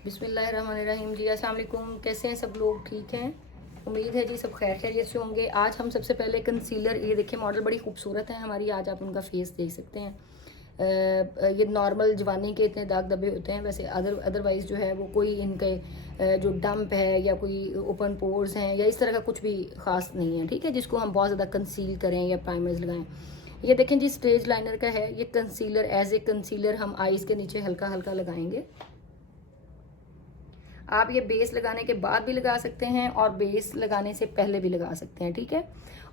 बिस्मिल्लाहिर्रहमानिर्रहीम जी। अस्सलाम वालेकुम। कैसे हैं सब लोग? ठीक हैं, उम्मीद है जी सब खैर खैरियत से होंगे। आज हम सबसे पहले कंसीलर, ये देखिए मॉडल बड़ी खूबसूरत है हमारी, आज आप उनका फेस देख सकते हैं। ये नॉर्मल जवानी के इतने दाग धब्बे होते हैं, वैसे अदरवाइज़ जो है वो कोई इनके जो डंप है या कोई ओपन पोर्स हैं या इस तरह का कुछ भी ख़ास नहीं है, ठीक है, जिसको हम बहुत ज़्यादा कंसील करें या प्राइमर्स लगाएं। ये देखें जी, स्टेज लाइनर का है ये कंसीलर। एज ए कंसीलर हम आईज़ के नीचे हल्का हल्का लगाएंगे। आप ये बेस लगाने के बाद भी लगा सकते हैं और बेस लगाने से पहले भी लगा सकते हैं, ठीक है।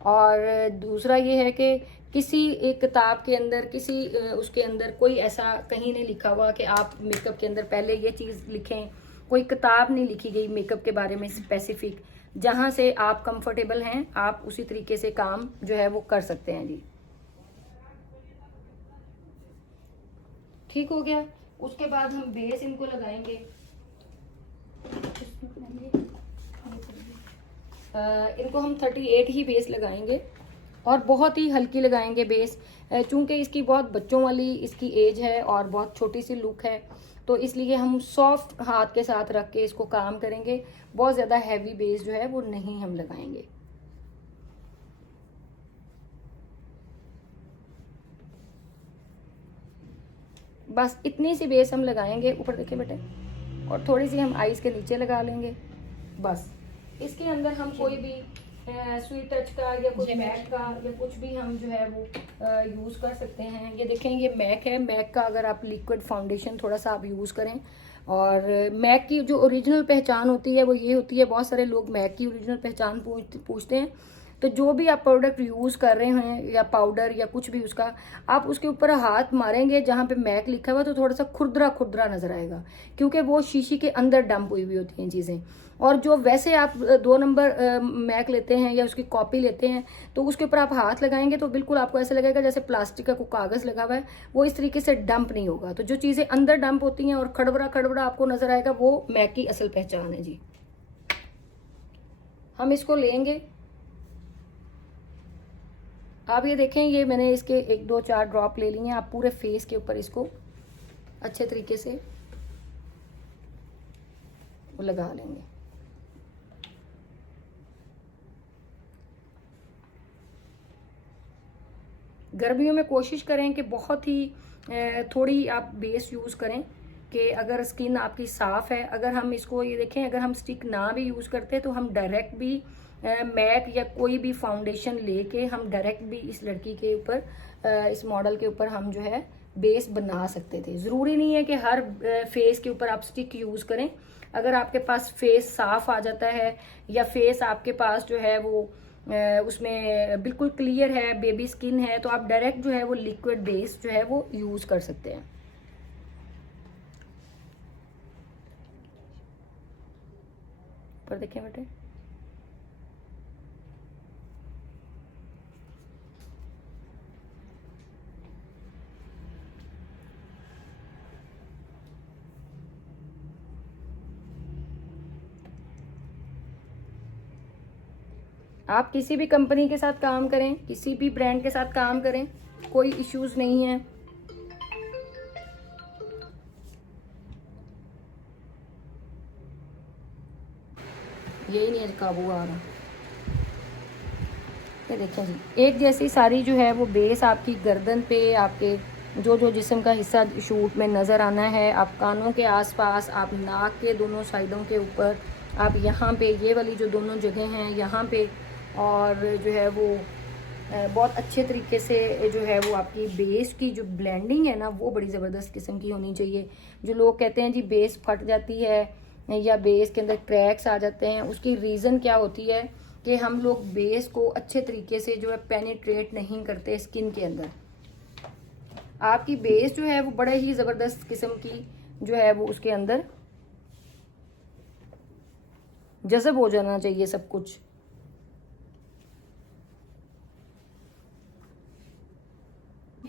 और दूसरा ये है कि किसी एक किताब के अंदर, किसी उसके अंदर कोई ऐसा कहीं नहीं लिखा हुआ कि आप मेकअप के अंदर पहले ये चीज़ लिखें। कोई किताब नहीं लिखी गई मेकअप के बारे में स्पेसिफिक। जहाँ से आप कंफर्टेबल हैं आप उसी तरीके से काम जो है वो कर सकते हैं जी। ठीक हो गया। उसके बाद हम बेस इनको लगाएंगे। इनको हम 38 ही बेस लगाएंगे और बहुत ही हल्की लगाएंगे बेस, चूंकि इसकी बहुत बच्चों वाली इसकी एज है और बहुत छोटी सी लुक है, तो इसलिए हम सॉफ्ट हाथ के साथ रख के इसको काम करेंगे। बहुत ज़्यादा हैवी बेस जो है वो नहीं हम लगाएंगे। बस इतनी सी बेस हम लगाएंगे। ऊपर देखिए बेटे, और थोड़ी सी हम आईज के नीचे लगा लेंगे। बस इसके अंदर हम कोई भी स्वीट टच का या कुछ मैक का या कुछ भी हम जो है वो यूज़ कर सकते हैं। ये देखें, ये मैक है। मैक का अगर आप लिक्विड फाउंडेशन थोड़ा सा आप यूज़ करें। और मैक की जो ओरिजिनल पहचान होती है वो ये होती है, बहुत सारे लोग मैक की ओरिजिनल पहचान पूछते हैं। तो जो भी आप प्रोडक्ट यूज़ कर रहे हैं या पाउडर या कुछ भी उसका, आप उसके ऊपर हाथ मारेंगे जहाँ पे मैक लिखा हुआ तो थोड़ा सा खुरदरा खुरदरा नजर आएगा, क्योंकि वो शीशी के अंदर डंप हुई हुई होती हैं चीज़ें। और जो वैसे आप 2 नंबर मैक लेते हैं या उसकी कॉपी लेते हैं तो उसके ऊपर आप हाथ लगाएंगे तो बिल्कुल आपको ऐसा लगेगा जैसे प्लास्टिक का कोई कागज़ लगा हुआ है, वो इस तरीके से डंप नहीं होगा। तो जो चीज़ें अंदर डंप होती हैं और खड़बड़ा खड़बड़ा आपको नजर आएगा, वो मैक की असल पहचान है जी। हम इसको लेंगे। आप ये देखें, ये मैंने इसके 1 2 4 ड्रॉप ले लिए हैं। आप पूरे फेस के ऊपर इसको अच्छे तरीके से लगा लेंगे। गर्मियों में कोशिश करें कि बहुत ही थोड़ी आप बेस यूज़ करें, कि अगर स्किन आपकी साफ़ है, अगर हम इसको ये देखें, अगर हम स्टिक ना भी यूज़ करते तो हम डायरेक्ट भी मैक या कोई भी फाउंडेशन लेके हम डायरेक्ट भी इस लड़की के ऊपर, इस मॉडल के ऊपर हम जो है बेस बना सकते थे। ज़रूरी नहीं है कि हर फेस के ऊपर आप स्टिक यूज़ करें। अगर आपके पास फेस साफ़ आ जाता है या फेस आपके पास जो है वो उसमें बिल्कुल क्लियर है, बेबी स्किन है, तो आप डायरेक्ट जो है वो लिक्विड बेस जो है वो यूज़ कर सकते हैं। पर देखें बेटे, आप किसी भी कंपनी के साथ काम करें, किसी भी ब्रांड के साथ काम करें, कोई इश्यूज नहीं है। यही नहीं काबू आ रहा। ये देखें जी, एक जैसी सारी जो है वो बेस आपकी गर्दन पे, आपके जो जो जिस्म का हिस्सा शूट में नज़र आना है, आप कानों के आसपास, आप नाक के दोनों साइडों के ऊपर, आप यहाँ पे ये वाली जो दोनों जगह हैं यहाँ पे, और जो है वो बहुत अच्छे तरीके से जो है वो आपकी बेस की जो ब्लेंडिंग है ना, वो बड़ी ज़बरदस्त किस्म की होनी चाहिए। जो लोग कहते हैं जी बेस फट जाती है या बेस के अंदर क्रैक्स आ जाते हैं, उसकी रीज़न क्या होती है कि हम लोग बेस को अच्छे तरीके से जो है पेनिट्रेट नहीं करते स्किन के अंदर। आपकी बेस जो है वो बड़े ही ज़बरदस्त किस्म की जो है वो उसके अंदर जज़ब हो जाना चाहिए सब कुछ।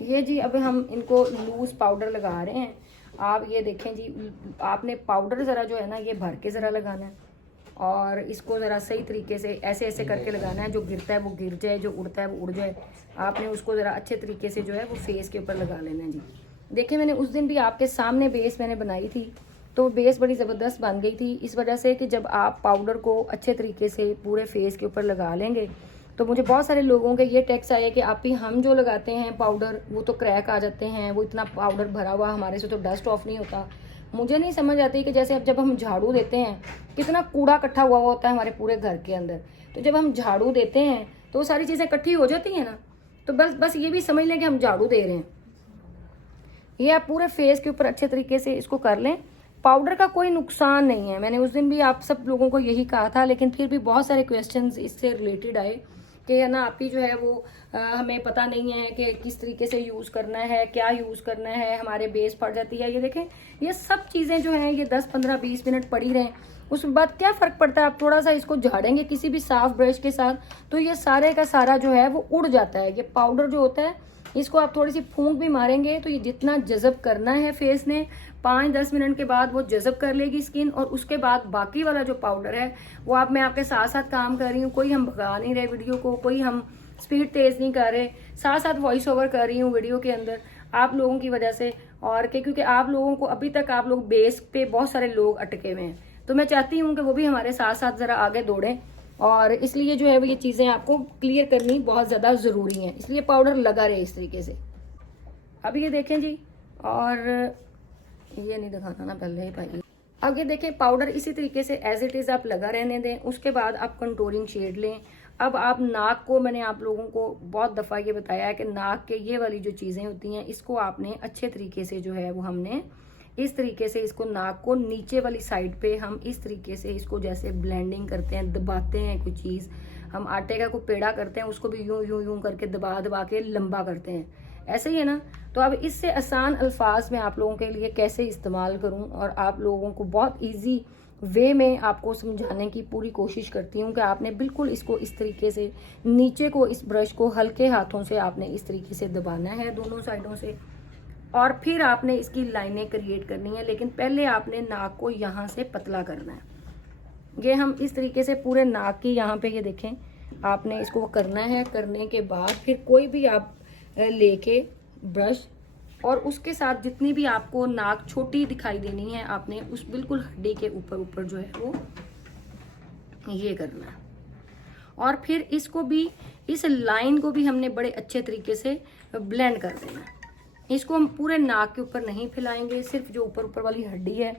ये जी, अब हम इनको लूज पाउडर लगा रहे हैं। आप ये देखें जी, आपने पाउडर ज़रा जो है ना ये भर के ज़रा लगाना है और इसको ज़रा सही तरीके से ऐसे ऐसे करके लगाना है। जो गिरता है वो गिर जाए, जो उड़ता है वो उड़ जाए। आपने उसको ज़रा अच्छे तरीके से जो है वो फेस के ऊपर लगा लेना है जी। देखिए, मैंने उस दिन भी आपके सामने बेस मैंने बनाई थी, तो बेस बड़ी ज़बरदस्त बन गई थी, इस वजह से कि जब आप पाउडर को अच्छे तरीके से पूरे फेस के ऊपर लगा लेंगे तो मुझे बहुत सारे लोगों के ये टेक्स्ट आए कि आप ही हम जो लगाते हैं पाउडर वो तो क्रैक आ जाते हैं, वो इतना पाउडर भरा हुआ हमारे से तो डस्ट ऑफ नहीं होता। मुझे नहीं समझ आती कि जैसे अब जब हम झाड़ू देते हैं कितना कूड़ा इकट्ठा हुआ होता है हमारे पूरे घर के अंदर, तो जब हम झाड़ू देते हैं तो वो सारी चीज़ें इकट्ठी हो जाती हैं ना, तो बस ये भी समझ लें कि हम झाड़ू दे रहे हैं। ये आप पूरे फेस के ऊपर अच्छे तरीके से इसको कर लें। पाउडर का कोई नुकसान नहीं है, मैंने उस दिन भी आप सब लोगों को यही कहा था, लेकिन फिर भी बहुत सारे क्वेश्चंस इससे रिलेटेड आए कि है ना आप ही जो है वो हमें पता नहीं है कि किस तरीके से यूज़ करना है, क्या यूज़ करना है, हमारे बेस पड़ जाती है। ये देखें, ये सब चीज़ें जो हैं ये 10 15 20 मिनट पड़ी रहें, उस बाद क्या फ़र्क पड़ता है। आप थोड़ा सा इसको झाड़ेंगे किसी भी साफ ब्रश के साथ तो ये सारे का सारा जो है वो उड़ जाता है। ये पाउडर जो होता है इसको आप थोड़ी सी फूंक भी मारेंगे तो ये जितना जज़ब करना है फेस ने 5-10 मिनट के बाद वो जज़ब कर लेगी स्किन, और उसके बाद बाकी वाला जो पाउडर है वो आप मैं आपके साथ साथ काम कर रही हूँ, कोई हम भगा नहीं रहे वीडियो को, कोई हम स्पीड तेज नहीं कर रहे, साथ साथ वॉइस ओवर कर रही हूँ वीडियो के अंदर आप लोगों की वजह से। और क्योंकि आप लोगों को अभी तक आप लोग बेस पे बहुत सारे लोग अटके हुए हैं, तो मैं चाहती हूँ कि वो भी हमारे साथ साथ ज़रा आगे दौड़ें, और इसलिए जो है वो ये चीज़ें आपको क्लियर करनी बहुत ज़्यादा ज़रूरी हैं, इसलिए पाउडर लगा रहे इस तरीके से। अब ये देखें जी, और ये नहीं दिखाना ना पहले ही भाई। अब ये देखें पाउडर इसी तरीके से एज इट इज़ आप लगा रहने दें, उसके बाद आप कंटूरिंग शेड लें। अब आप नाक को, मैंने आप लोगों को बहुत दफ़ा ये बताया है कि नाक के ये वाली जो चीज़ें होती हैं इसको आपने अच्छे तरीके से जो है वो हमने इस तरीके से इसको नाक को नीचे वाली साइड पे हम इस तरीके से इसको जैसे ब्लेंडिंग करते हैं, दबाते हैं कोई चीज़, हम आटे का कोई पेड़ा करते हैं उसको भी यूं यूं यूं करके दबा दबा के लंबा करते हैं, ऐसे ही है ना। तो अब इससे आसान अल्फाज में आप लोगों के लिए कैसे इस्तेमाल करूं और आप लोगों को बहुत इजी वे में आपको समझाने की पूरी कोशिश करती हूं कि आपने बिल्कुल इसको इस तरीके से नीचे को इस ब्रश को हल्के हाथों से आपने इस तरीके से दबाना है दोनों साइडों से, और फिर आपने इसकी लाइनें क्रिएट करनी है। लेकिन पहले आपने नाक को यहाँ से पतला करना है। ये हम इस तरीके से पूरे नाक की यहाँ पे ये देखें आपने इसको करना है। करने के बाद फिर कोई भी आप लेके ब्रश और उसके साथ जितनी भी आपको नाक छोटी दिखाई देनी है आपने उस बिल्कुल हड्डी के ऊपर ऊपर जो है वो ये करना है। और फिर इसको भी, इस लाइन को भी हमने बड़े अच्छे तरीके से ब्लेंड कर देना है। इसको हम पूरे नाक के ऊपर नहीं फैलाएंगे, सिर्फ जो ऊपर ऊपर वाली हड्डी है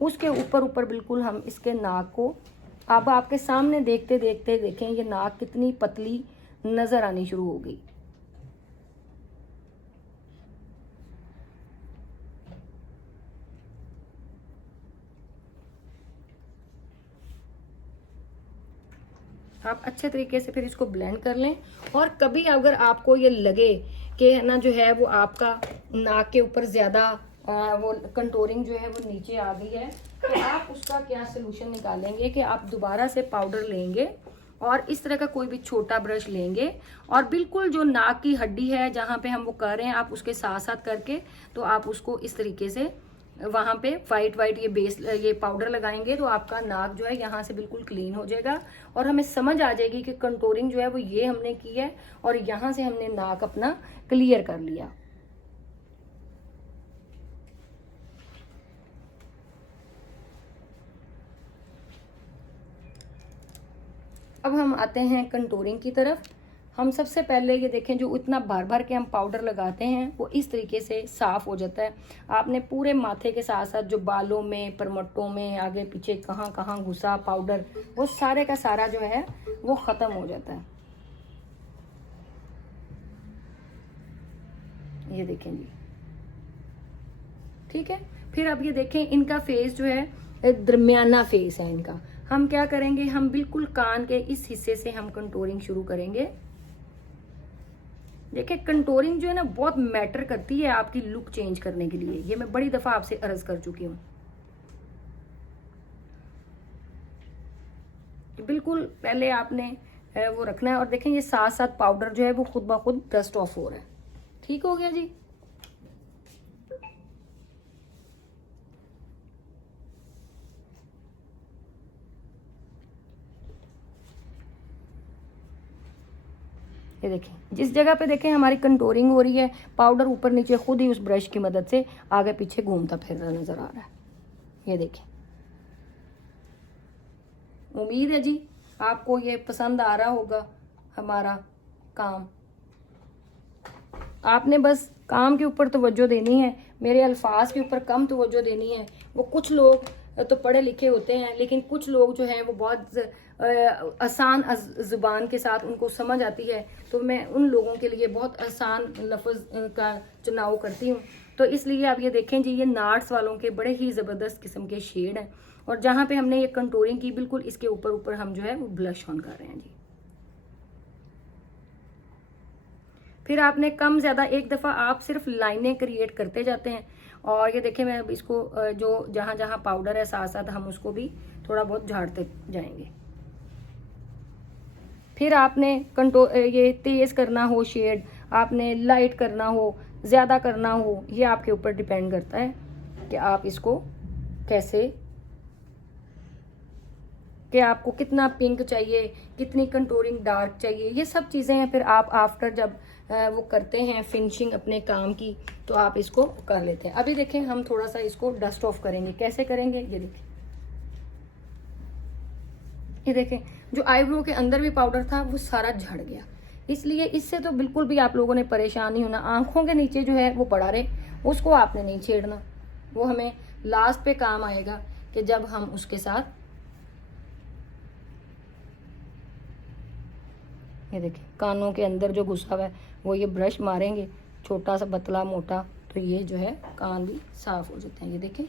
उसके ऊपर ऊपर बिल्कुल हम इसके नाक को, अब आपके सामने देखते देखते देखें ये नाक कितनी पतली नजर आनी शुरू हो गई। आप अच्छे तरीके से फिर इसको ब्लेंड कर लें। और कभी अगर आपको ये लगे कि है ना जो है वो आपका नाक के ऊपर ज़्यादा वो कंटूरिंग जो है वो नीचे आ गई है, तो आप उसका क्या सलूशन निकालेंगे कि आप दोबारा से पाउडर लेंगे और इस तरह का कोई भी छोटा ब्रश लेंगे और बिल्कुल जो नाक की हड्डी है जहाँ पे हम वो कर रहे हैं आप उसके साथ साथ करके तो आप उसको इस तरीके से वहाँ पे वाइट ये बेस ये पाउडर लगाएंगे तो आपका नाक जो है यहाँ से बिल्कुल क्लीन हो जाएगा और हमें समझ आ जाएगी कि कंटूरिंग जो है वो ये हमने की है और यहाँ से हमने नाक अपना क्लियर कर लिया। अब हम आते हैं कंटूरिंग की तरफ। हम सबसे पहले ये देखें जो इतना भर भर के हम पाउडर लगाते हैं वो इस तरीके से साफ हो जाता है। आपने पूरे माथे के साथ साथ जो बालों में, परमट्टों में, आगे पीछे कहाँ कहाँ घुसा पाउडर, वो सारे का सारा जो है वो ख़त्म हो जाता है। ये देखें जी, ठीक है। फिर अब ये देखें इनका फेस जो है दरमियाना फेस है इनका। हम क्या करेंगे, हम बिल्कुल कान के इस हिस्से से हम कंटूरिंग शुरू करेंगे। देखिए कंटूरिंग जो है ना बहुत मैटर करती है आपकी लुक चेंज करने के लिए, ये मैं बड़ी दफा आपसे अर्ज कर चुकी हूँ। बिल्कुल पहले आपने वो रखना है और देखें ये साथ साथ पाउडर जो है वो खुद ब खुद डस्ट ऑफ हो रहा है। ठीक हो गया जी। ये देखें जिस जगह पे देखें हमारी कंटूरिंग हो रही है, पाउडर ऊपर नीचे खुद ही उस ब्रश की मदद से आगे पीछे घूमता फिर रहा नजर आ रहा है। ये देखें। उम्मीद है जी आपको ये पसंद आ रहा होगा हमारा काम। आपने बस काम के ऊपर तवज्जो देनी है, मेरे अल्फाज के ऊपर कम तवज्जो देनी है। वो कुछ लोग तो पढ़े लिखे होते हैं, लेकिन कुछ लोग जो हैं वो बहुत आसान ज़ुबान के साथ उनको समझ आती है, तो मैं उन लोगों के लिए बहुत आसान लफ्ज़ का चुनाव करती हूँ। तो इसलिए आप ये देखें जी, ये नार्ट्स वालों के बड़े ही ज़बरदस्त किस्म के शेड हैं, और जहाँ पे हमने ये कंटूरिंग की बिल्कुल इसके ऊपर ऊपर हम जो है वो ब्लश ऑन कर रहे हैं जी। फिर आपने कम ज़्यादा एक दफ़ा आप सिर्फ लाइनें क्रिएट करते जाते हैं। और ये देखिए मैं अब इसको जो जहाँ जहाँ पाउडर है साथ साथ हम उसको भी थोड़ा बहुत झाड़ते जाएंगे। फिर आपने ये तेज़ करना हो शेड, आपने लाइट करना हो, ज़्यादा करना हो, ये आपके ऊपर डिपेंड करता है कि आप इसको कैसे, कि आपको कितना पिंक चाहिए, कितनी कंटूरिंग डार्क चाहिए, ये सब चीज़ें हैं। फिर आप आफ्टर जब वो करते हैं फिनिशिंग अपने काम की, तो आप इसको कर लेते हैं। अभी देखें हम थोड़ा सा इसको डस्ट ऑफ करेंगे। कैसे करेंगे ये देखें, ये देखें जो आईब्रो के अंदर भी पाउडर था वो सारा झड़ गया। इसलिए इससे तो बिल्कुल भी आप लोगों ने परेशान नहीं होना। आंखों के नीचे जो है वो पड़ा रहे, उसको आपने नहीं छेड़ना, वो हमें लास्ट पे काम आएगा कि जब हम उसके साथ, ये देखिए कानों के अंदर जो घुसा हुआ है वो ये ब्रश मारेंगे, छोटा सा पतला मोटा, तो ये जो है कान भी साफ हो जाते हैं। ये देखें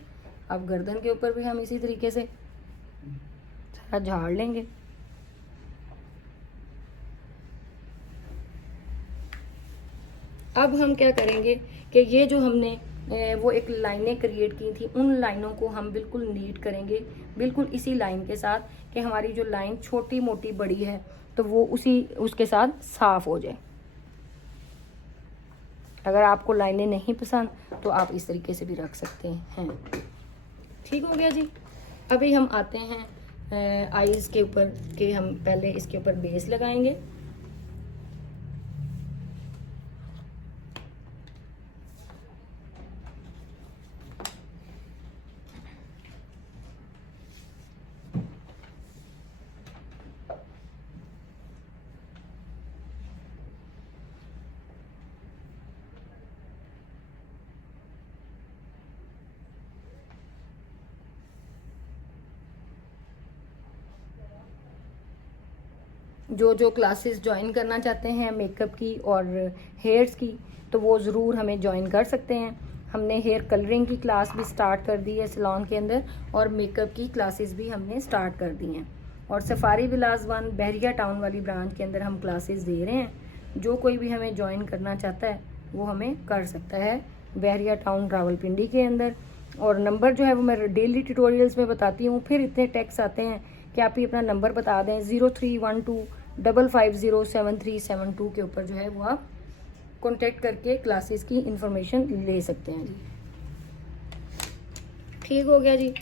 अब गर्दन के ऊपर भी हम इसी तरीके से सारा झाड़ लेंगे। अब हम क्या करेंगे कि ये जो हमने वो एक लाइनें क्रिएट की थी, उन लाइनों को हम बिल्कुल नीट करेंगे, बिल्कुल इसी लाइन के साथ, कि हमारी जो लाइन छोटी मोटी बड़ी है तो वो उसके साथ साफ हो जाए। अगर आपको लाइनें नहीं पसंद तो आप इस तरीके से भी रख सकते हैं। ठीक हो गया जी। अभी हम आते हैं आईज के ऊपर, कि हम पहले इसके ऊपर बेस लगाएंगे। जो क्लासेस ज्वाइन करना चाहते हैं मेकअप की और हेयर्स की, तो वो ज़रूर हमें ज्वाइन कर सकते हैं। हमने हेयर कलरिंग की क्लास भी स्टार्ट कर दी है सैलून के अंदर, और मेकअप की क्लासेस भी हमने स्टार्ट कर दी हैं। और सफारी विलास 1 बहरिया टाउन वाली ब्रांच के अंदर हम क्लासेस दे रहे हैं। जो कोई भी हमें ज्वाइन करना चाहता है वो हमें कर सकता है बहरिया टाउन रावलपिंडी के अंदर। और नंबर जो है वो मैं डेली ट्यूटोरियल्स में बताती हूँ। फिर इतने टेक्स्ट आते हैं कि आप ही अपना नंबर बता दें, 0312550737 के ऊपर जो है वो आप कांटेक्ट करके क्लासेस की इंफॉर्मेशन ले सकते हैं जी। ठीक हो गया जी।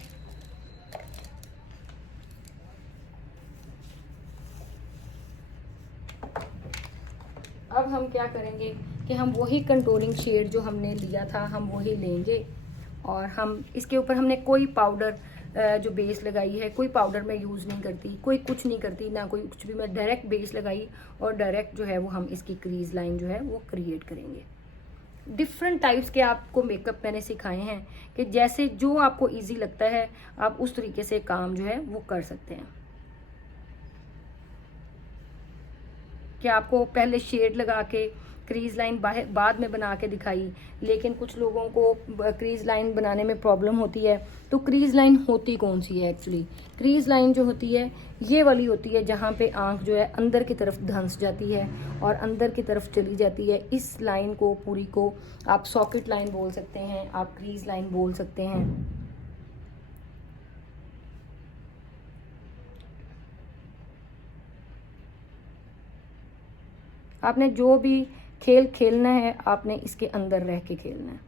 अब हम क्या करेंगे कि हम वही कंटूरिंग शेड जो हमने लिया था हम वही लेंगे, और हम इसके ऊपर हमने कोई पाउडर जो बेस लगाई है, कोई पाउडर मैं यूज़ नहीं करती, कोई कुछ नहीं करती, ना कोई कुछ भी, मैं डायरेक्ट बेस लगाई और डायरेक्ट जो है वो हम इसकी क्रीज लाइन जो है वो क्रिएट करेंगे। डिफरेंट टाइप्स के आपको मेकअप मैंने सिखाए हैं कि जैसे जो आपको इजी लगता है आप उस तरीके से काम जो है वो कर सकते हैं। कि आपको पहले शेड लगा के क्रीज लाइन बाद में बना के दिखाई, लेकिन कुछ लोगों को क्रीज लाइन बनाने में प्रॉब्लम होती है। तो क्रीज लाइन होती कौन सी है एक्चुअली? क्रीज लाइन जो होती है ये वाली होती है जहाँ पे आंख जो है अंदर की तरफ धंस जाती है और अंदर की तरफ चली जाती है। इस लाइन को पूरी को आप सॉकेट लाइन बोल सकते हैं, आप क्रीज लाइन बोल सकते हैं। आपने जो भी खेल खेलना है आपने इसके अंदर रह के खेलना है।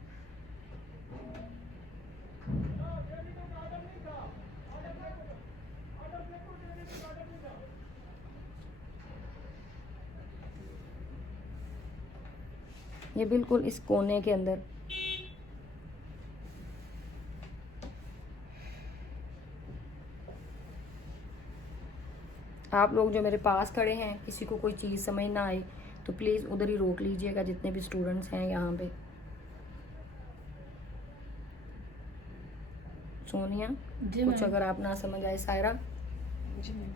ये बिल्कुल इस कोने के अंदर आप लोग जो मेरे पास खड़े हैं, किसी को कोई चीज़ समझ ना आए तो प्लीज़ उधर ही रोक लीजिएगा, जितने भी स्टूडेंट्स हैं यहाँ पे। सोनिया जी कुछ मैम। अगर आप ना समझ आए, सायरा जी मैम।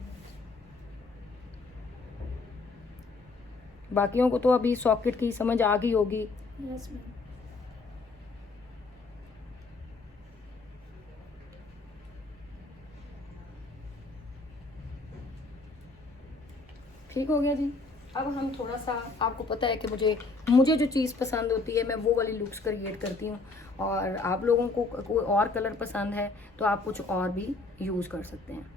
बाकियों को तो अभी सॉकेट की समझ आ गई होगी। Yes ma'am. ठीक हो गया जी। अब हम थोड़ा सा, आपको पता है कि मुझे जो चीज़ पसंद होती है मैं वो वाली लुक्स क्रिएट करती हूँ, और आप लोगों को कोई और कलर पसंद है तो आप कुछ और भी यूज़ कर सकते हैं।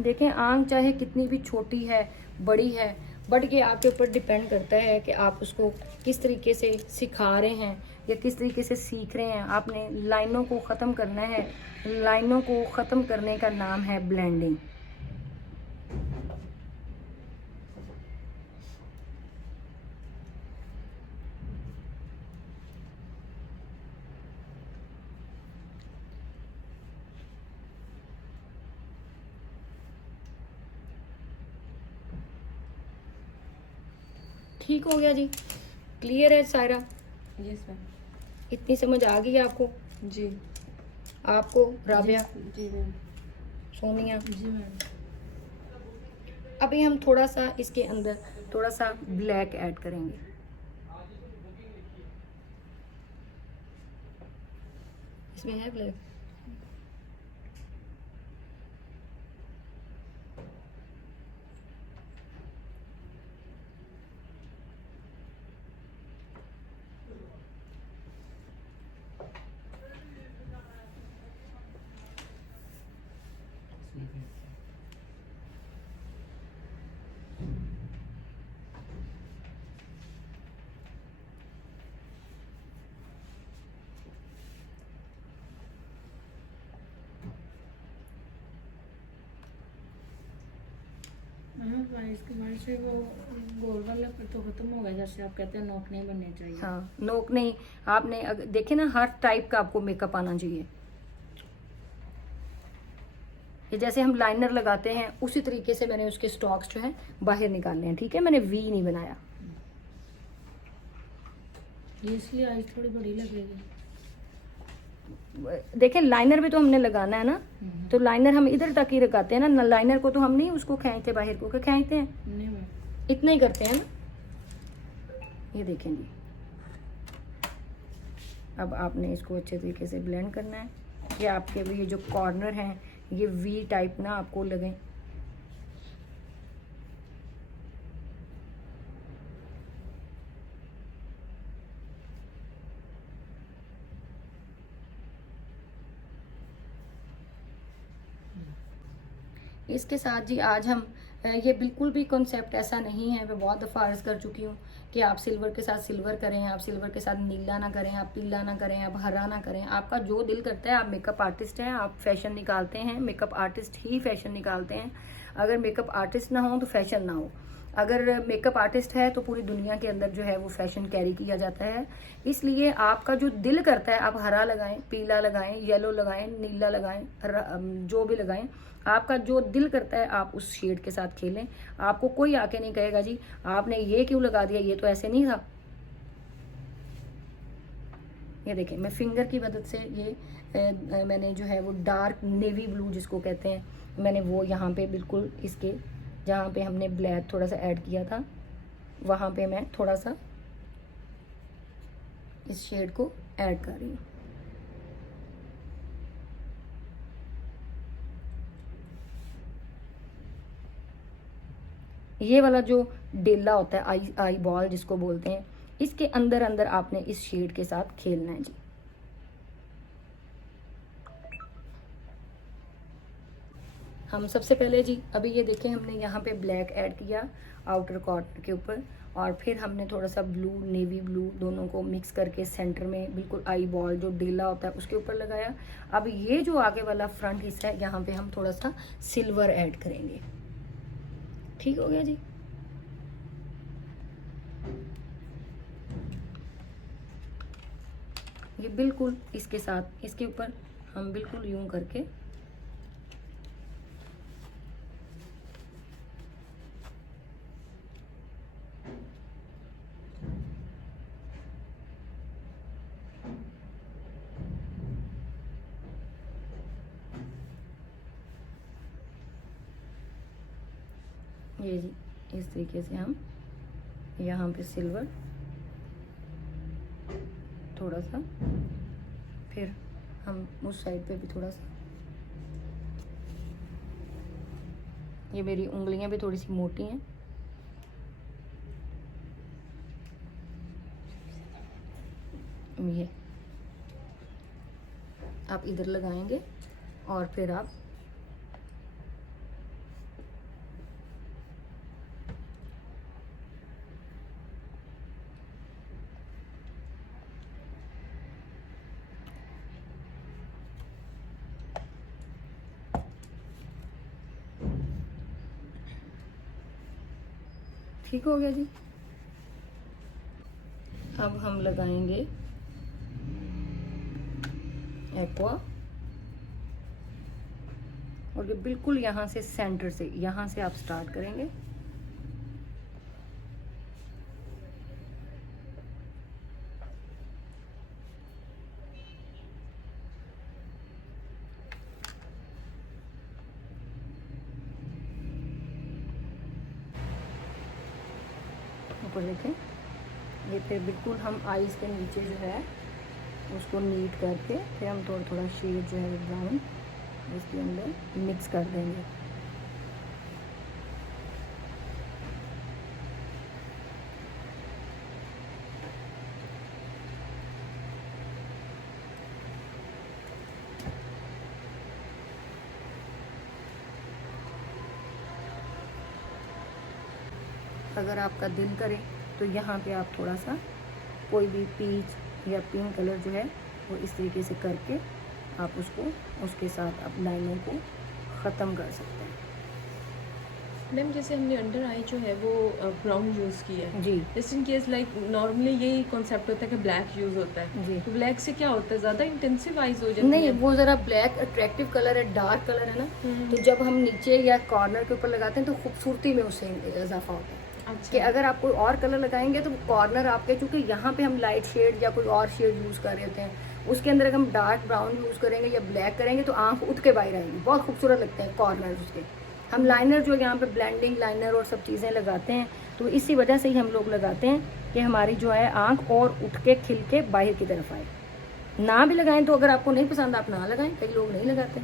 देखें, आंख चाहे कितनी भी छोटी है, बड़ी है, बट ये आपके ऊपर डिपेंड करता है कि आप उसको किस तरीके से सिखा रहे हैं या किस तरीके से सीख रहे हैं। आपने लाइनों को ख़त्म करना है। लाइनों को ख़त्म करने का नाम है ब्लेंडिंग। ठीक हो गया जी, क्लियर है सायरा? Yes ma'am. इतनी समझ आ गई आपको? जी। आपको राबिया? जी मैम। सोनिया? जी मैम। अभी हम थोड़ा सा इसके अंदर थोड़ा सा ब्लैक ऐड करेंगे। इसमें है ब्लैक? मैम प्राइस के बाद से वो गोल वाला तो खत्म हो गया, जैसे आप कहते हैं नोक नहीं बनने चाहिए। हाँ, नोक नहीं। आपने अगर देखे ना, हर टाइप का आपको मेकअप आना चाहिए। ये जैसे हम लाइनर लगाते हैं उसी तरीके से मैंने उसके स्टॉक्स जो हैं बाहर निकालने हैं, ठीक है? मैंने वी नहीं बनाया। ये इसलिए आइज थोड़ी बड़ी लगेगी। देखें, लाइनर भी तो हमने लगाना है ना, तो लाइनर हम इधर तक ही लगाते हैं ना। लाइनर को तो हम नहीं उसको खींचते बाहर को, खींचते हैं? नहीं मैम। इतना ही करते हैं ना। ये देखें जी, अब आपने इसको अच्छे तरीके से ब्लेंड करना है कि आपके भी ये जो कॉर्नर हैं ये वी टाइप ना आपको लगे। इसके साथ जी आज हम ये बिल्कुल भी कॉन्सेप्ट ऐसा नहीं है, मैं बहुत दफ़ा अर्ज़ कर चुकी हूँ कि आप सिल्वर के साथ सिल्वर करें, आप सिल्वर के साथ नीला ना करें, आप पीला ना करें, आप हरा ना करें। आपका जो दिल करता है। आप मेकअप आर्टिस्ट हैं, आप फैशन निकालते हैं, मेकअप आर्टिस्ट ही फैशन निकालते हैं। अगर मेकअप आर्टिस्ट ना हो तो फैशन ना हो। अगर मेकअप आर्टिस्ट है तो पूरी दुनिया के अंदर जो है वो फैशन कैरी किया जाता है। इसलिए आपका जो दिल करता है आप हरा लगाएं, पीला लगाएं, येलो लगाएं, नीला लगाएं, जो भी लगाएं। आपका जो दिल करता है आप उस शेड के साथ खेलें। आपको कोई आके नहीं कहेगा जी आपने ये क्यों लगा दिया, ये तो ऐसे नहीं था। ये देखें, मैं फिंगर की मदद से ये मैंने जो है वो डार्क नेवी ब्लू जिसको कहते हैं, मैंने वो यहाँ पे बिल्कुल इसके जहाँ पे हमने ब्लैक थोड़ा सा ऐड किया था वहाँ पे मैं थोड़ा सा इस शेड को ऐड कर रही हूँ। ये वाला जो डेला होता है, आई बॉल जिसको बोलते हैं, इसके अंदर अंदर आपने इस शेड के साथ खेलना है जी। हम सबसे पहले जी अभी ये देखें, हमने यहाँ पे ब्लैक ऐड किया आउटर कॉर्नर के ऊपर, और फिर हमने थोड़ा सा ब्लू, नेवी ब्लू दोनों को मिक्स करके सेंटर में बिल्कुल आई बॉल जो डेला होता है उसके ऊपर लगाया। अब ये जो आगे वाला फ्रंट हिस्सा है यहाँ पे हम थोड़ा सा सिल्वर ऐड करेंगे। ठीक हो गया जी। ये बिल्कुल इसके साथ, इसके ऊपर हम बिल्कुल यूं करके ये जी इस तरीके से हम यहाँ पे सिल्वर थोड़ा सा, फिर हम उस साइड पे भी थोड़ा सा। ये मेरी उंगलियां भी थोड़ी सी मोटी हैं। ये आप इधर लगाएंगे और फिर आप ठीक हो गया जी। अब हम लगाएंगे एक्वा, और ये बिल्कुल यहाँ से सेंटर से, यहाँ से आप स्टार्ट करेंगे। ऊपर देखें, ये फिर बिल्कुल हम आईज के नीचे जो है उसको नीट करके फिर हम थोड़ा थोड़ा शेड जो है ब्राउन इसके अंदर मिक्स कर देंगे। अगर आपका दिल करे तो यहाँ पे आप थोड़ा सा कोई भी पीच या पिंक कलर जो है वो इस तरीके से करके आप उसको उसके साथ आप लाइनों को ख़त्म कर सकते हैं। मैम जैसे हमने अंडर आई जो है वो ब्राउन यूज़ की है जी just in case like normally यही कॉन्सेप्ट होता है कि ब्लैक यूज़ होता है जी। तो ब्लैक से क्या होता है, ज़्यादा इंटेंसिव आइज हो जाती नहीं, है? वो ज़रा ब्लैक अट्रैक्टिव कलर है, डार्क कलर है ना, तो जब हम नीचे या कॉर्नर के ऊपर लगाते हैं तो खूबसूरती में उससे इजाफा होता है। अच्छा। कि अगर आप कोई और कलर लगाएंगे तो कॉर्नर आपके, चूंकि यहाँ पे हम लाइट शेड या कोई और शेड यूज़ कर रहे होते हैं, उसके अंदर अगर हम डार्क ब्राउन यूज़ करेंगे या ब्लैक करेंगे तो आंख उठ के बाहर आएंगी, बहुत खूबसूरत लगते हैं कॉर्नर उसके। हम लाइनर जो यहाँ पे ब्लेंडिंग लाइनर और सब चीज़ें लगाते हैं तो इसी वजह से ही हम लोग लगाते हैं कि हमारी जो है आंख और उठ के खिल के बाहर की तरफ आए। ना भी लगाएं तो अगर आपको नहीं पसंद आप ना लगाएं, कई लोग नहीं लगाते,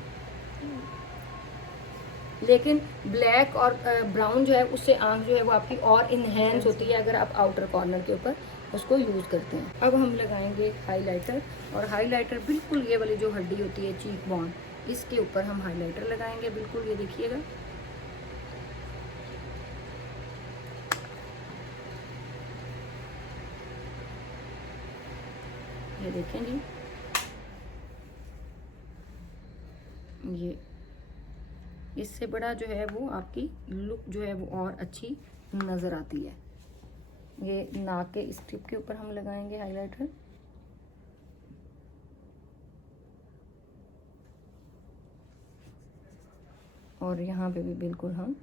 लेकिन ब्लैक और ब्राउन जो है उससे आंख जो है वो आपकी और इन्हेंस होती है अगर आप आउटर कॉर्नर के ऊपर उसको यूज़ करते हैं। अब हम लगाएंगे हाइलाइटर, और हाइलाइटर बिल्कुल ये वाली जो हड्डी होती है चीक बोन, इसके ऊपर हम हाइलाइटर लगाएंगे। बिल्कुल ये देखिएगा, ये देखें जी, ये इससे बड़ा जो है वो आपकी लुक जो है वो और अच्छी नज़र आती है। ये नाक के इस टिप के ऊपर हम लगाएंगे हाइलाइटर, और यहाँ पे भी बिल्कुल हम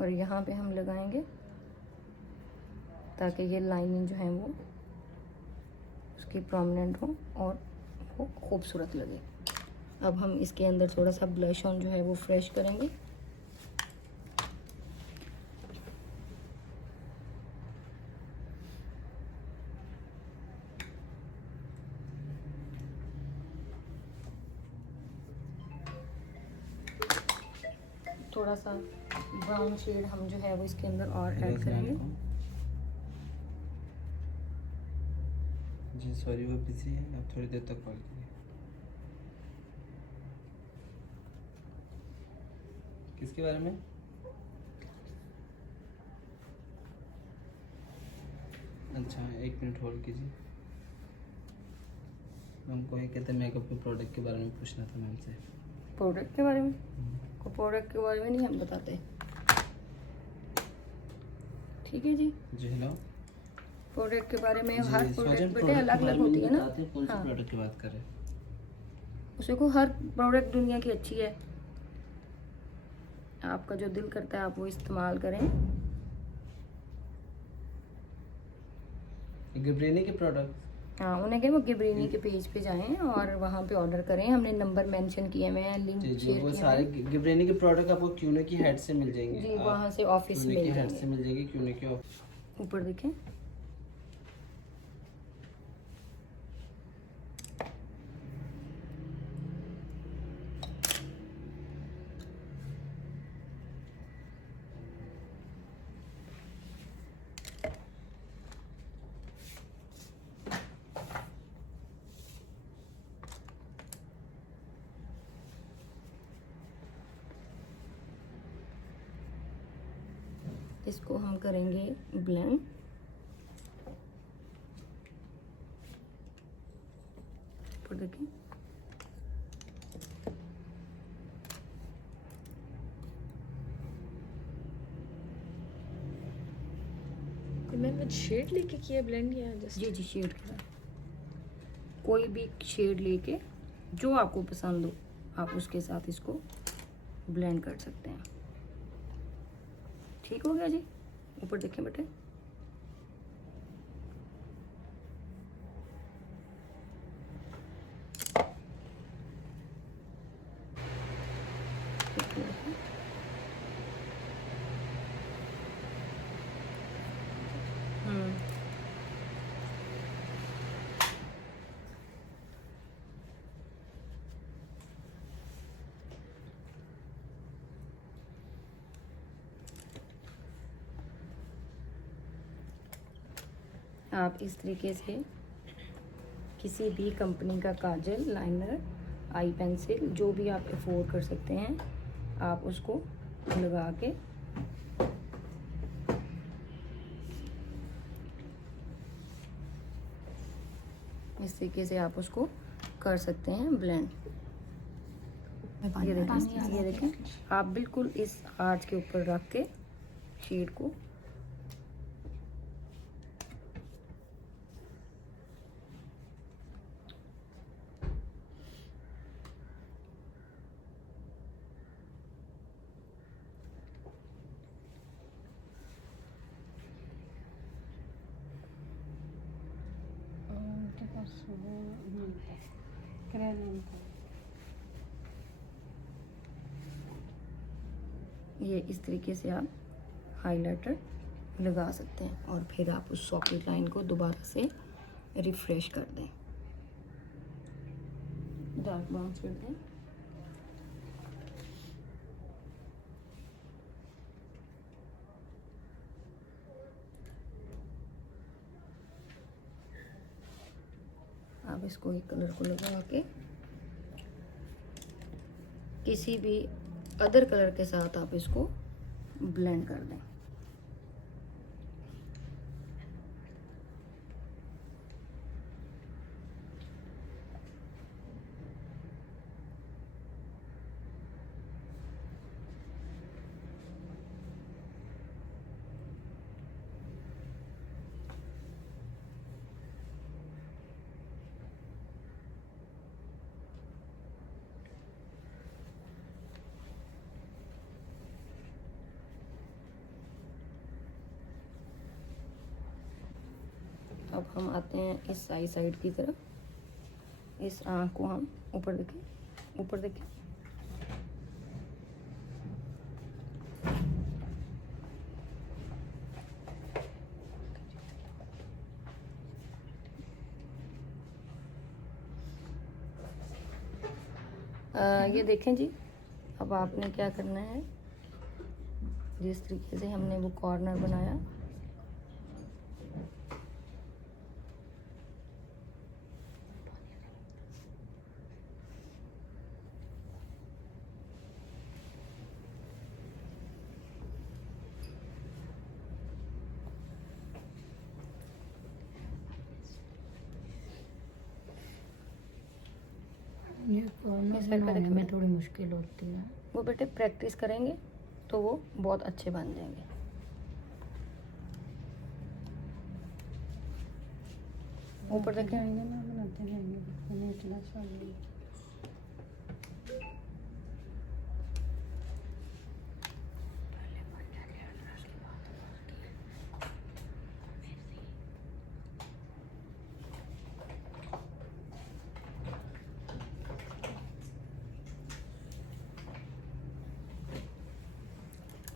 और यहाँ पे हम लगाएंगे ताकि ये लाइनिंग जो है वो उसकी प्रोमिनेंट हो और वो खूबसूरत लगे। अब हम इसके अंदर थोड़ा सा ब्लश ऑन जो है वो फ्रेश करेंगे। थोड़ा सा ब्राउन शेड हम जो है वो इसके अंदर और ऐड करेंगे। जी सॉरी वो बिजी है, आप थोड़ी देर तक कॉल करिए। किसके बारे में? अच्छा 1 मिनट होल्ड कीजिए। मैम को ये कहते हैं मेकअप के प्रोडक्ट के बारे में पूछना था मैम से। प्रोडक्ट के बारे में? को प्रोडक्ट के बारे में नहीं हम बताते। ठीक है जी। जी हेलो। प्रोडक्ट के बारे में जी, हर सोचन प्रोडक्ट बेटे प्रोडक्ट के अलग बारे अलग में होती है ना। बताते हैं, कौन से हाँ, प्रोडक्ट की बात कर रहे हैं? उसे को हर प्रोडक्ट दुनिया की अच्छी है, आपका जो दिल करता है आप वो इस्तेमाल करें। गिब्रेनी के प्रोडक्ट। हाँ, उन्हें कहें वो गिब्रेनी के पेज पे जाएं और वहाँ पे ऑर्डर करें। हमने नंबर मेंशन किए हुए हैं, लिंक जी जी, शेयर वो किए सारे हैं। गिब्रेनी के प्रोडक्ट आपको क्यूने की हेड से मिल जाएंगे। जी, वहाँ से ऑफिस से क्यूने की मिल हेड से जाएंगे। मिल जाएगी, क्यूने के ऑफिस। ऊपर देखें, इसको हम करेंगे ब्लेंड। ऊपर देखें, तो मैम विद शेड लेके किया ब्लेंड या जस्ट? जी जी, शेड के साथ कोई भी शेड लेके जो आपको पसंद हो आप उसके साथ इसको ब्लेंड कर सकते हैं। ठीक हो गया जी। ऊपर देखें बेटे, आप इस तरीके से किसी भी कंपनी का काजल, लाइनर, आई पेंसिल जो भी आप अफोर्ड कर सकते हैं आप उसको लगा के इस तरीके से आप उसको कर सकते हैं ब्लेंड। ये देखें, आप बिल्कुल इस आर्च के ऊपर रख के शेड को ये इस तरीके से आप हाइलाइटर लगा सकते हैं और फिर आप उस सॉकेट लाइन को दोबारा से रिफ्रेश कर दें, डार्क बाउंस कर दें। आप इसको एक कलर को लगा के किसी भी अदर कलर के साथ आप इसको ब्लेंड कर दें। अब हम आते हैं इस साइड की तरफ। इस आँख को हम ऊपर देखें, ऊपर देखें, ये देखें जी। अब आपने क्या करना है, जिस तरीके से हमने वो कॉर्नर बनाया कॉर्नर इस साइड पे बनाने देखो में बेटा। थोड़ी मुश्किल होती है। वो बेटे प्रैक्टिस करेंगे तो वो बहुत अच्छे बन जाएंगे। ऊपर देखें। जाएंगे ना, बनाते जाएंगे, उन्हें इतना चाहिए।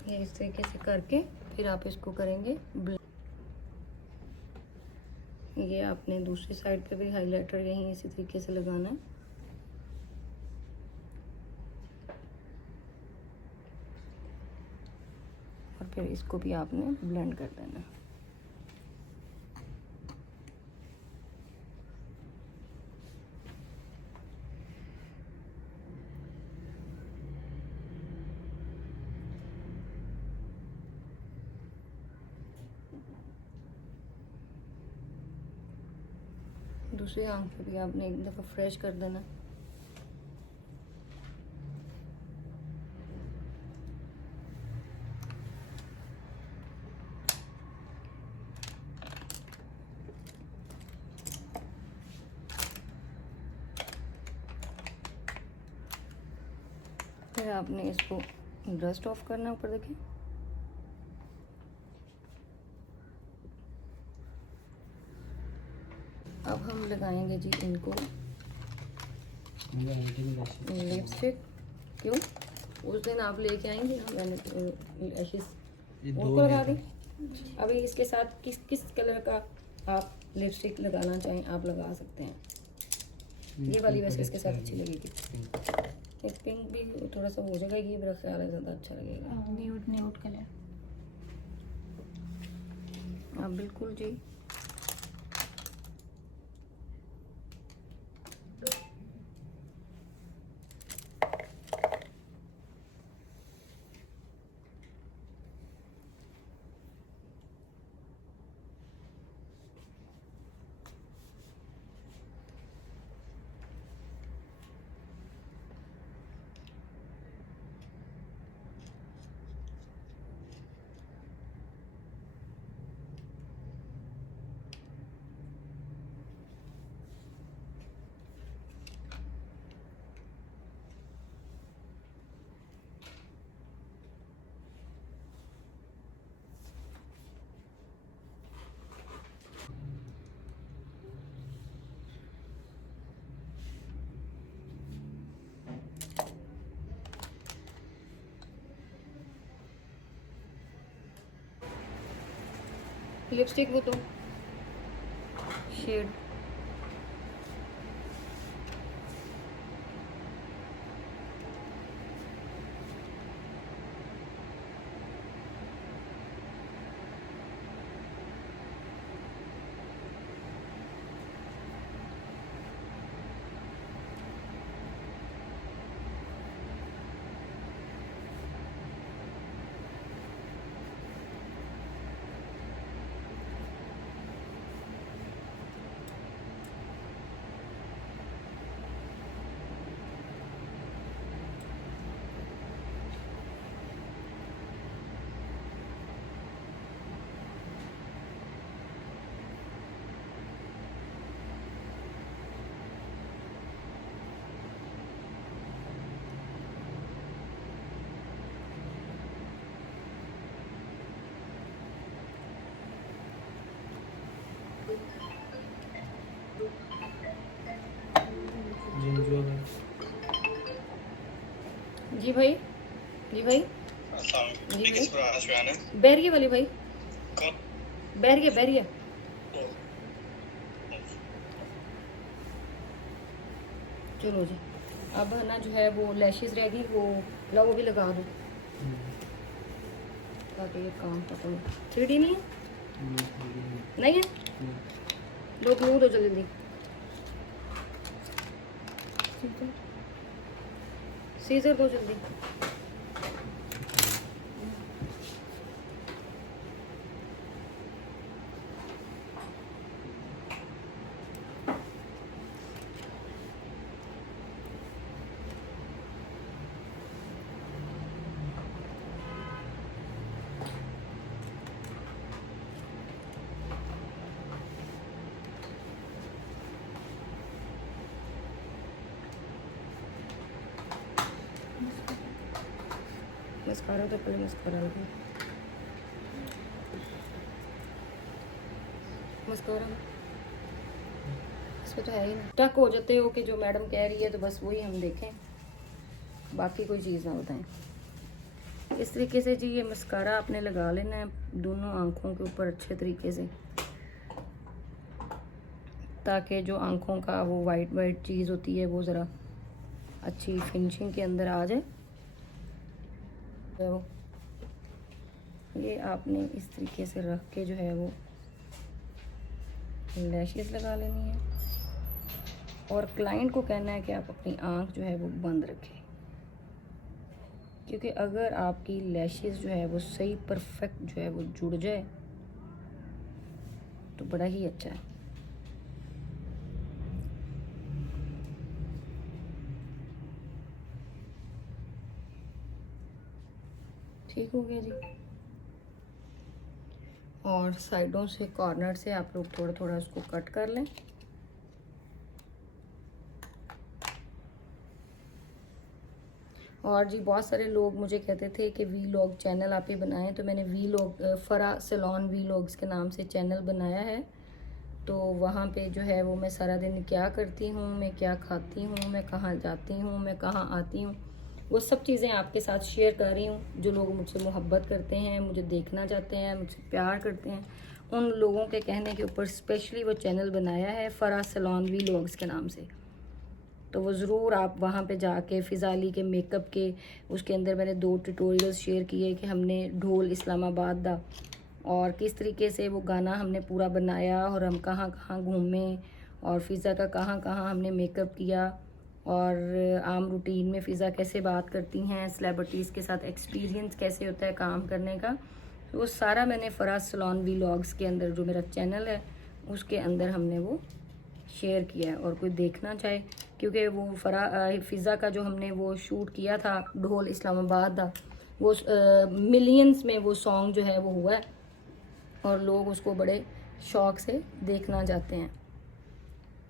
ये इस तरीके से करके फिर आप इसको करेंगे ये आपने दूसरी साइड पे भी हाइलाइटर यहीं इसी तरीके से लगाना है। और फिर इसको भी आपने ब्लेंड कर देना है। दूसरी आंख पे भी आपने एक दफ़ा फ्रेश कर देना। फिर आपने इसको डस्ट ऑफ करना। ऊपर देखिए अब हम लगाएंगे जी इनको लिपस्टिक। क्यों उस दिन आप लेके आएंगे ना, मैंने लैशेस उनको लगा दी। अभी इसके साथ किस किस कलर का आप लिपस्टिक लगाना चाहें आप लगा सकते हैं। ये वाली वैसे इसके साथ अच्छी लगेगी। एक पिंक भी थोड़ा सा हो जाएगा, ये मेरा ख्याल है ज़्यादा अच्छा लगेगा। Nude nude colour. हाँ बिल्कुल जी। लिपस्टिक वो तो शेड जी भाई। जी भाई। जी भाई बैरिए वाली भाई। बैरिए बैरिए। चलो जी अब है ना जो है वो लैशेस रहेगी वो लो वो भी लगा दो ताकि ये काम खत्म। 3D नहीं है नहीं है दो क्लू दो जल्दी। सीजर दो जल्दी। मस्कारा तो पहले मस्कारा लगा, मस्कारा इसमें तो है ही ना। टक हो जाते हो कि जो मैडम कह रही है तो बस वही हम देखें, बाकी कोई चीज़ ना बताएं। इस तरीके से जी ये मस्कारा आपने लगा लेना है दोनों आँखों के ऊपर अच्छे तरीके से, ताकि जो आँखों का वो वाइट वाइट चीज़ होती है वो ज़रा अच्छी फिनिशिंग के अंदर आ जाए। तो ये आपने इस तरीके से रख के जो है वो लैशेस लगा लेनी है, और क्लाइंट को कहना है कि आप अपनी आँख जो है वो बंद रखें, क्योंकि अगर आपकी लैशेस जो है वो सही परफेक्ट जो है वो जुड़ जाए तो बड़ा ही अच्छा है। ठीक हो गया जी। और साइडों से कॉर्नर से आप लोग थोड़ा थोड़ा उसको कट कर लें। और जी बहुत सारे लोग मुझे कहते थे कि वीलॉग चैनल आप ही बनाएं, तो मैंने वीलॉग फरा सैलून वीलॉग्स के नाम से चैनल बनाया है। तो वहाँ पे जो है वो मैं सारा दिन क्या करती हूँ, मैं क्या खाती हूँ, मैं कहाँ जाती हूँ, मैं कहाँ आती हूँ, वो सब चीज़ें आपके साथ शेयर कर रही हूँ। जो लोग मुझसे मोहब्बत करते हैं, मुझे देखना चाहते हैं, मुझसे प्यार करते हैं, उन लोगों के कहने के ऊपर स्पेशली वो चैनल बनाया है फरा सैलून वीलॉग्स के नाम से। तो वो ज़रूर आप वहाँ पे जाके फ़िज़ाली के मेकअप के उसके अंदर मैंने 2 ट्यूटोरियल्स शेयर किए कि हमने ढोल इस्लामाबाद दा और किस तरीके से वो गाना हमने पूरा बनाया, और हम कहाँ कहाँ घूमे, और फ़िज़ा का कहाँ कहाँ हमने मेकअप किया, और आम रूटीन में फ़िज़ा कैसे बात करती हैं, सेलिब्रिटीज़ के साथ एक्सपीरियंस कैसे होता है काम करने का। तो वो सारा मैंने फराज सैलून वीलॉग्स के अंदर जो मेरा चैनल है उसके अंदर हमने वो शेयर किया है। और कोई देखना चाहे, क्योंकि वो फ़िज़ा का जो हमने वो शूट किया था ढोल इस्लामाबाद का, वो मिलियंस में वो सॉन्ग जो है वो हुआ है, और लोग उसको बड़े शौक़ से देखना चाहते हैं।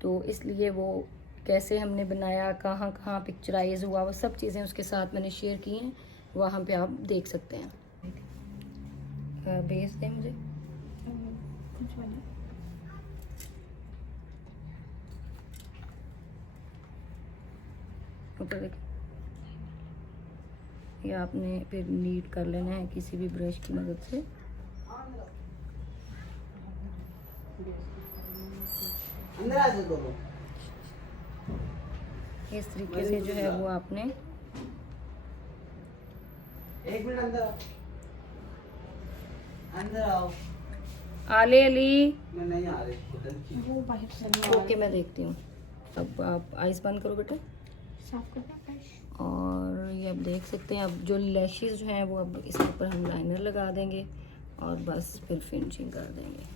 तो इसलिए वो कैसे हमने बनाया, कहाँ कहाँ पिक्चराइज हुआ, वो सब चीज़ें उसके साथ मैंने शेयर की हैं, वहाँ पे आप देख सकते हैं। बेस दें मुझे। ऊपर देखें, ये आपने फिर नीट कर लेना है किसी भी ब्रश की मदद से। इस तरीके से जो है वो आपने 1 मिनट अंदर आओ। आले अली मैं नहीं आ रही। वो बाहर से ओके मैं देखती हूँ। अब आप आइज़ बंद करो बेटा, साफ करना ब्रश। और ये आप देख सकते हैं। अब जो लैशेस जो हैं वो अब इसके ऊपर हम लाइनर लगा देंगे और बस फिर फिनिशिंग कर देंगे।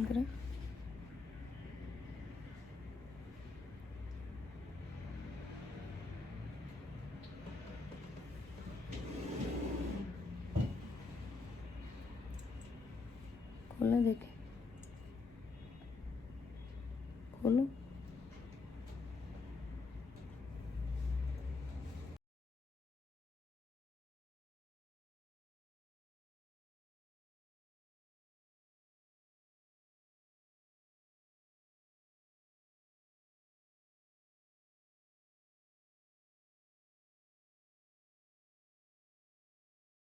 करें खोलो, देखें खोलो।